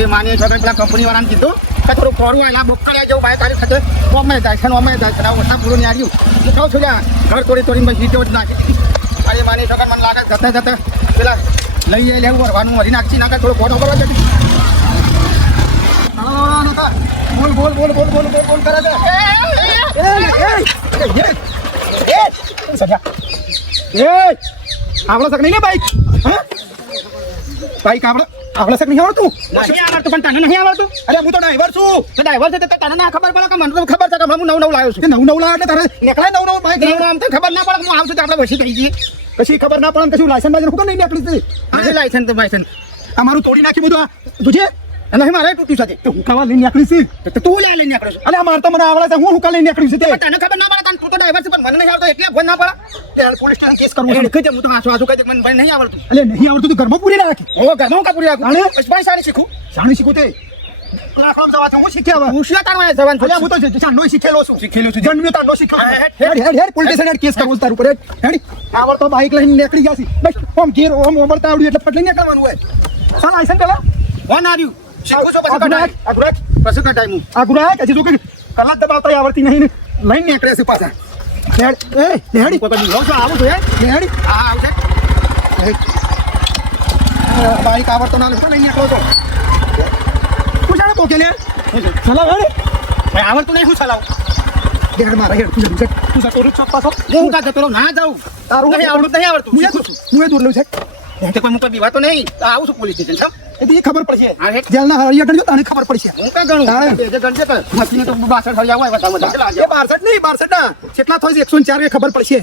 તારી માની છોકરી પેલા કંપની વાળાને કીધું કે થોડું ખોરું આલા બુક કર્યા જેવું ભાઈ તારી સાથે ઓમે જાય છે ઓછા પૂરું નહીં આવ્યું હું કહું છું ઘર તોડી મને જીતો જ નાખી તારી માની છોકરા મને લાગે જતા પેલા લઈ જાય લેવું વરવાનું વરી નાખી નાખે થોડું ખોટો કરવા જતી બોલ કરે છે આવડો શક નહીં ને બાઈક બાઈક આવડો શક નહીં આવડતું નહીં આવડતું પણ તને નહીં આવડતું અરે હું તો ડ્રાઈવર છું તો ડ્રાઈવર છે તો તને ના ખબર પડે કે મને તો ખબર છે કે હું નવ લાવ્યો છું નવ લાવ્યો એટલે તારે નીકળાય નવ બાઈક આમ તો ખબર ના પડે હું આવશું તો આપણે વસી થઈ જઈએ પછી ખબર ના પડે કશું લાયસન્સ બાજુ હું નહીં નીકળી છે લાયસન્સ તો લાયસન્સ અમારું તોડી નાખી બધું તુજે અને મારે તૂટ્યું સાથે તો હું કાવા લઈને નીકળી છે તો તું લઈને નીકળ્યો છે અરે મારે તો મને આવડે છે હું કા લઈને નીકળ્યું છે તને ખબર ના પડે તને તું તો ડ્રાઈવર છે પણ મને નહીં આવડતો એટલે ફોન ના પડે એટલે પોલીસ સ્ટેશન કેસ કરવું છે કહી દે હું તો આસુ કહી દે મને નહીં આવડતું એટલે નહીં આવડતું તો ઘરમાં પૂરી રાખી ઓ ઘરમાં કા પૂરી રાખું અને પછી સાડી શીખું તે લાખડમ જવા હું શીખ્યા હું શું તાર જવાન હું તો ચાંદનો શીખેલો છું જન્મ્યો તારનો શીખ્યો હેડ પોલીસ સ્ટેશન કેસ કરવો તાર ઉપર હેડ આવડતો બાઈક લઈને નીકળી ગયા છે બસ ઓમ ઘેર ઓમ ઓમરતા આવડ્યું એટલે ફટલી નીકળવાનું હોય ચાલ લાયસન્સ પેલા વન આવ્યું શીખું છું પછી ટાઈમ આગુરાય હજી તો કે કલાક દબાવતા આવડતી નહીં લઈને નીકળે છે પાછા હેડ એ હેડી કોઈ લો છો આવું છે હેડી હા આવશે બાઈક આવડતો ના લઈને નીકળો તો તું જાણે પોકે લે ચલાવ હેડ ભાઈ આવડતું નહીં હું ચલાવ હેડ મારા હેડ તું જતો રૂપ પાછો હું કા જતો ના જાઉં તારું નહીં આવડતું હું એ દૂર લઉં છે તે કોઈ મુકવા બીવા તો નહીં આવું છું પોલીસ સ્ટેશન છે એ ખબર પડશે જેલના હરિયા ગણ્યો તને ખબર પડશે હું કા ગણું જે ગણજે તો મશીન તો 62 હરિયા હોય વધારે એ 62 નહીં 62 ના કેટલા થાય છે 104 એ ખબર પડશે